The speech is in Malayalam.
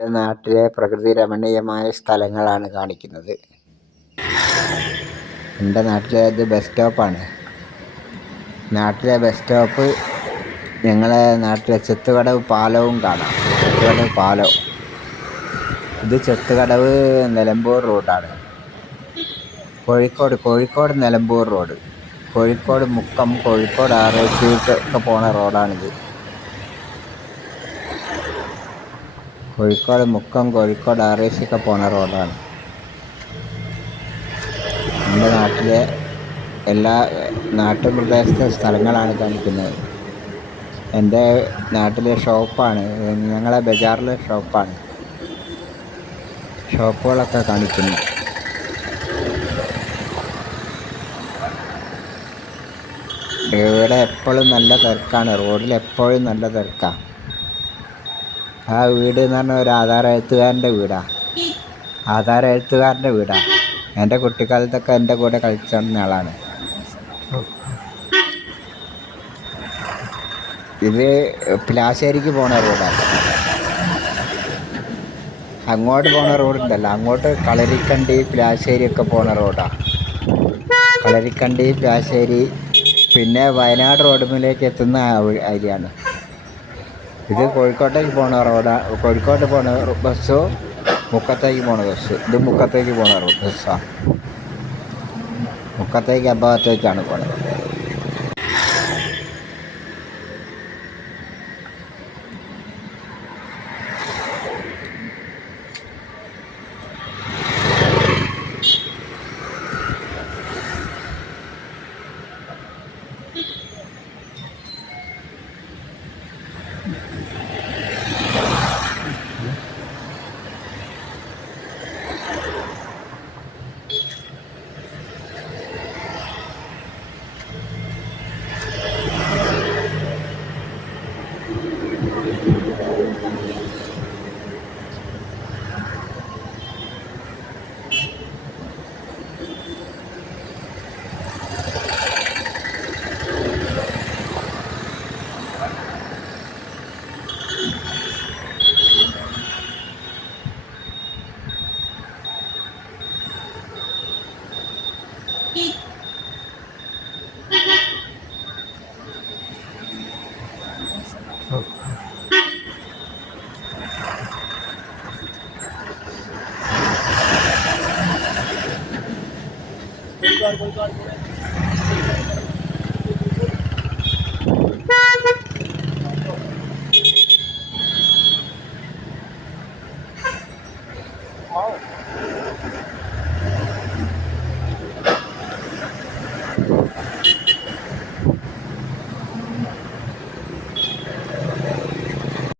എൻ്റെ നാട്ടിലെ പ്രകൃതി രമണീയമായ സ്ഥലങ്ങളാണ് കാണിക്കുന്നത്. എൻ്റെ നാട്ടിലെ ഇത് ബസ് സ്റ്റോപ്പാണ്. നാട്ടിലെ ബസ് സ്റ്റോപ്പ് ഞങ്ങളെ നാട്ടിലെ ചെത്തുകടവ് പാലവും കാണാം. ചെത്തുകടവ് പാലം, ഇത് ചെത്തുകടവ് നിലമ്പൂർ റോഡാണ്. കോഴിക്കോട് നിലമ്പൂർ റോഡ്, കോഴിക്കോട് മുക്കം, കോഴിക്കോട് RIC ഒക്കെ പോണ റോഡാണിത്. കോഴിക്കോട് മുക്കം, കോഴിക്കോട് RIC ഒക്കെ പോണ റോഡാണ്. എൻ്റെ നാട്ടിലെ എല്ലാ നാട്ടുപ്രദേശത്തെ സ്ഥലങ്ങളാണ് കാണിക്കുന്നത്. എൻ്റെ നാട്ടിലെ ഷോപ്പാണ്, ഞങ്ങളെ ബജാറിലെ ഷോപ്പാണ്. ഷോപ്പുകളൊക്കെ കാണിക്കുന്നു. ഇവിടെ എപ്പോഴും നല്ല തിരക്കാണ്, റോഡിൽ എപ്പോഴും നല്ല തിരക്കാണ്. ആ വീട് എന്ന് പറഞ്ഞാൽ ഒരു ആധാര എഴുത്തുകാരൻ്റെ വീടാണ്. എൻ്റെ കുട്ടിക്കാലത്തൊക്കെ എൻ്റെ കൂടെ കളിച്ചിരുന്ന ആളാണ്. ഇത് പ്ലാശ്ശേരിക്ക് പോണ റോഡാണ്. അങ്ങോട്ട് പോണ റോഡുണ്ടല്ലോ, അങ്ങോട്ട് കളരിക്കണ്ടി പ്ലാശ്ശേരി ഒക്കെ പോണ റോഡാണ്. കളരിക്കണ്ടി പ്ലാശ്ശേരി, പിന്നെ വയനാട് റോഡുമിലേക്ക് എത്തുന്ന ഏരിയയാണ് ഇത്. കോഴിക്കോട്ടേക്ക് പോണ റോഡാണ്. കോഴിക്കോട്ട് പോണ ബസ്സോ മുക്കത്തേക്ക് പോണ ബസ്. ഇത് മുക്കത്തേക്ക് പോണ ബസ്സാണ്. മുക്കത്തേക്ക് അഭാഗത്തേക്കാണ് പോണത്.